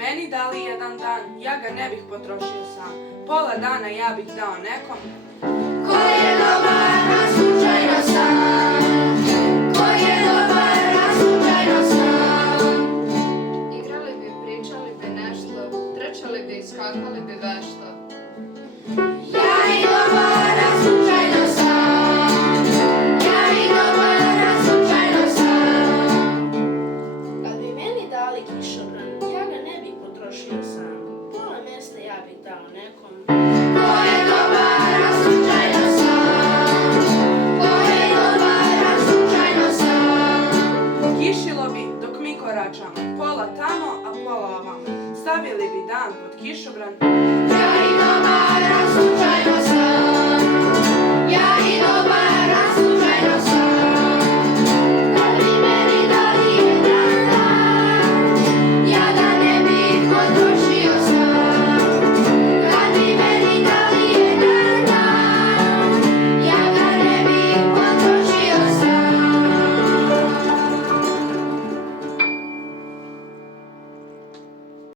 meni dali jedan dan, ja ga ne bih potrošio sam. Pola dana ja bih dao nekom ko je dobar, a slučajno sam. Ko je dobar, a slučajno sam. Igrali bi, pričali bi nešto, trčali bi, skakali bi vešto. Ja i dobar, a slučajno sam. Ja i dobar, a slučajno sam. Kad bi meni dali kišobran, ja ga ne bih potrošio sam. Pola mjesta ja bih dao nekom Ko je dobar, a slučajno sam. Ko je dobar, a slučajno sam. Kišilo bi dok mi koračamo, pola tamo, a pola ovamo. Stavili bi dan pod kišobran,